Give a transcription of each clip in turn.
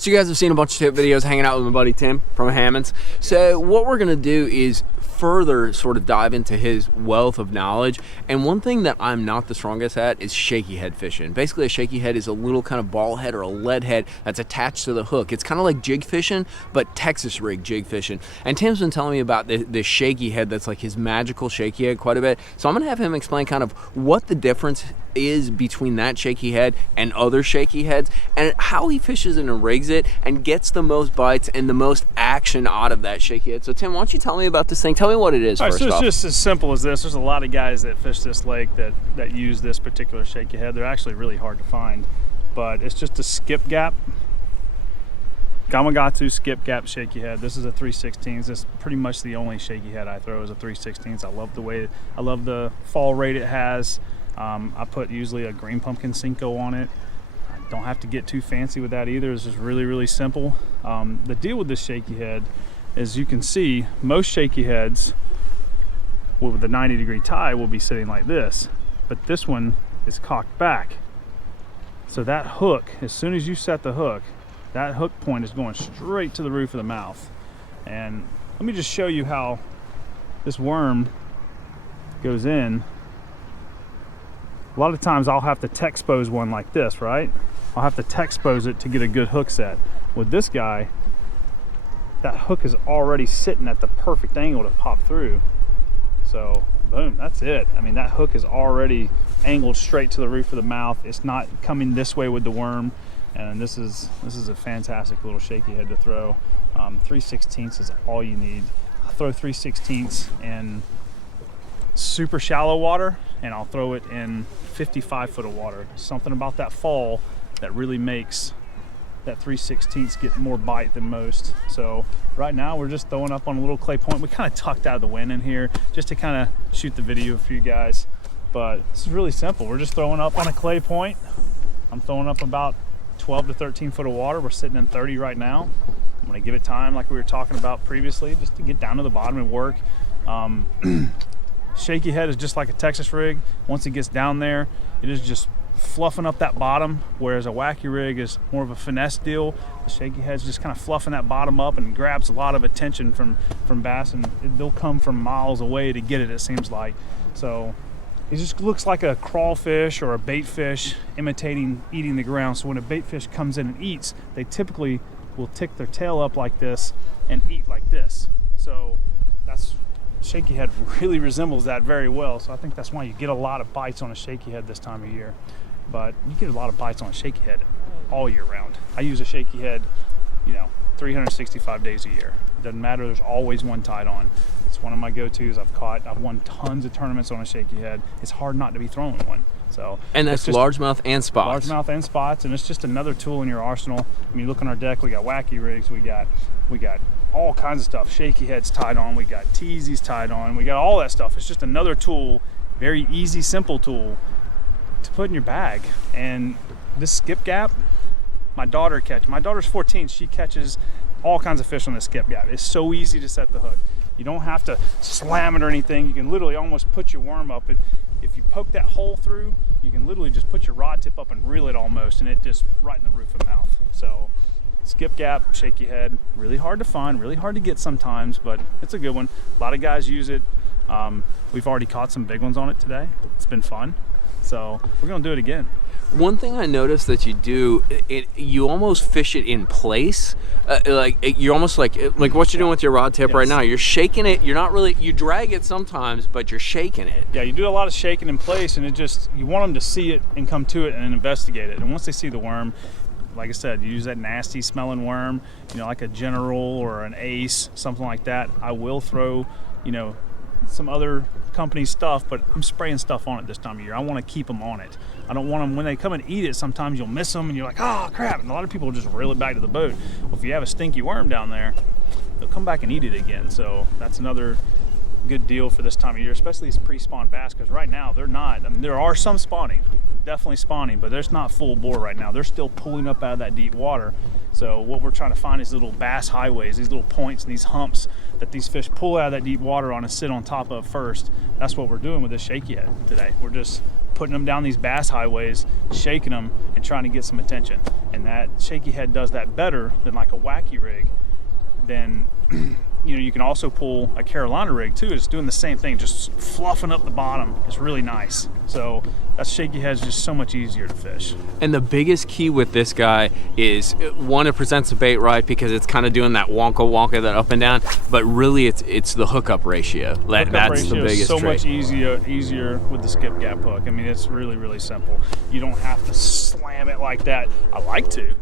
So you guys have seen a bunch of tip videos hanging out with my buddy Tim from Hammond's. So what we're gonna do is further sort of dive into his wealth of knowledge. And one thing that I'm not the strongest at is shaky head fishing. Basically, a shaky head is a little kind of ball head or a lead head that's attached to the hook. It's kind of like jig fishing, but Texas rig jig fishing. And Tim's been telling me about this shaky head that's like his magical shaky head quite a bit. So I'm gonna have him explain kind of what the difference is between that shaky head and other shaky heads, and how he fishes it and rigs it and gets the most bites and the most action out of that shaky head. So Tim, why don't you tell me about this thing? Tell me what it is first so it's off. just as simple as this. There's a lot of guys that fish this lake that use this particular shaky head. They're actually really hard to find, but it's just a skip gap, Gamakatsu skip gap shaky head. This is a 3/16. This is pretty much the only shaky head I throw is a 3/16. I love the fall rate it has. I put usually a green pumpkin Cinco on it. I don't have to get too fancy with that either. It's just really, really simple. The deal with this shaky head, as you can see, most shaky heads with the 90-degree tie will be sitting like this, but this one is cocked back. So that hook, as soon as you set the hook, that hook point is going straight to the roof of the mouth. And let me just show you how this worm goes in. A lot of times I'll have to Texpose one like this, right? I'll have to Texpose it to get a good hook set. With this guy, that hook is already sitting at the perfect angle to pop through. So boom, that's it. I mean, that hook is already angled straight to the roof of the mouth. It's not coming this way with the worm. And this is a fantastic little shaky head to throw. 3/16 is all you need. I throw 3/16 in super shallow water, and I'll throw it in 55 foot of water. Something about that fall that really makes that 3/16 get more bite than most. So right now we're just throwing up on a little clay point. We kind of tucked out of the wind in here just to kind of shoot the video for you guys, but this is really simple. We're just throwing up on a clay point. I'm throwing up about 12 to 13 foot of water. We're sitting in 30 right now. I'm gonna give it time, like we were talking about previously, just to get down to the bottom and work. Shaky head is just like a Texas rig. Once it gets down there, it is just fluffing up that bottom, whereas a wacky rig is more of a finesse deal. The shaky head's just kind of fluffing that bottom up and grabs a lot of attention from bass, and they'll come from miles away to get it, it seems like. So it just looks like a crawfish or a bait fish imitating eating the ground. So when a bait fish comes in and eats, they typically will tick their tail up like this and eat like this. So that's shaky head really resembles that very well. So I think that's why you get a lot of bites on a shaky head this time of year. But you get a lot of bites on a shaky head all year round. I use a shaky head, 365 days a year. It doesn't matter, there's always one tied on. It's one of my go-tos. I've won tons of tournaments on a shaky head. It's hard not to be throwing one. So, and that's largemouth and spots. Largemouth and spots, and it's just another tool in your arsenal. I mean, look on our deck, we got wacky rigs, we got all kinds of stuff. Shaky heads tied on, we got teasies tied on, we got all that stuff. It's just another tool, very easy, simple tool to put in your bag. And this skip gap, my daughter's 14, she catches all kinds of fish on this skip gap. It's so easy to set the hook. You don't have to slam it or anything. You can literally almost put your worm up, and if you poke that hole through, you can literally just put your rod tip up and reel it almost, and it just right in the roof of the mouth. So skip gap, shaky head, really hard to find, really hard to get sometimes, but it's a good one. A lot of guys use it. We've already caught some big ones on it today. It's been fun. So we're gonna do it again. One thing I noticed that you do, you almost fish it in place. You're almost like what you're doing with your rod tip right now. You're shaking it. You're not really, you drag it sometimes, but you're shaking it. Yeah, you do a lot of shaking in place, and you want them to see it and come to it and investigate it. And once they see the worm, like I said, you use that nasty smelling worm, like a General or an Ace, something like that. I will throw, some other company stuff, but I'm spraying stuff on it this time of year. I want to keep them on it. I don't want them, when they come and eat it, sometimes you'll miss them and you're like, oh crap, and a lot of people will just reel it back to the boat. Well, if you have a stinky worm down there, they'll come back and eat it again. So that's another good deal for this time of year, especially these pre-spawn bass, because right now they're not, I mean, there are some spawning, definitely spawning, but there's not full bore right now. They're still pulling up out of that deep water. So what we're trying to find is little bass highways, these little points and these humps that these fish pull out of that deep water on and sit on top of first. That's what we're doing with this shaky head today. We're just putting them down these bass highways, shaking them, and trying to get some attention. And that shaky head does that better than like a wacky rig. Then you know, you can also pull a Carolina rig too. It's doing the same thing, just fluffing up the bottom. It's really nice. So that shaky head's just so much easier to fish. And the biggest key with this guy is, one, it presents the bait right because it's kind of doing that wonka, that up and down. But really, it's the hookup ratio. That's the biggest so trick. much easier with the skip gap hook. I mean, it's really simple. You don't have to slam it like that. I like to.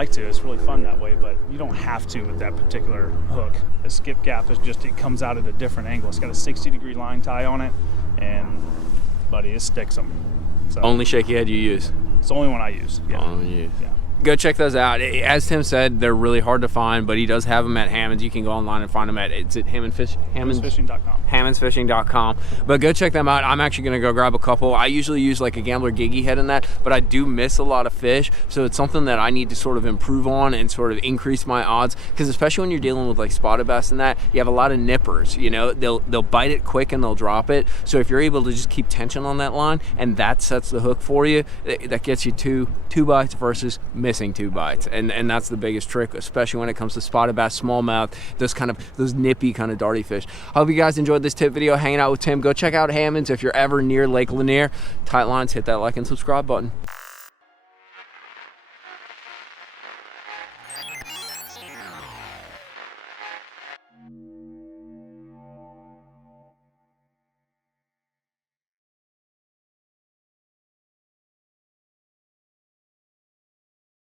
It's really fun that way, but you don't have to with that particular hook. The skip gap is just, it comes out at a different angle. It's got a 60-degree line tie on it, and buddy, it sticks them. So Only shaky head you use. it's the only one I use. Yeah. Only you. Yeah. Go check those out. As Tim said, they're really hard to find, but he does have them at Hammond's. You can go online and find them at Hammondsfishing.com. Hammondsfishing.com. But go check them out. I'm actually going to go grab a couple. I usually use like a Gambler Giggy head in that, but I do miss a lot of fish, so it's something that I need to sort of improve on and sort of increase my odds, because especially when you're dealing with like spotted bass and that, you have a lot of nippers. You know, they'll bite it quick and they'll drop it. So if you're able to just keep tension on that line and that sets the hook for you, that gets you two bites versus missing 2 bites, and that's the biggest trick, especially when it comes to spotted bass, smallmouth, those nippy kind of darty fish. Hope you guys enjoyed this tip video hanging out with Tim. Go check out Hammond's if you're ever near Lake Lanier. Tight lines, hit that like and subscribe button.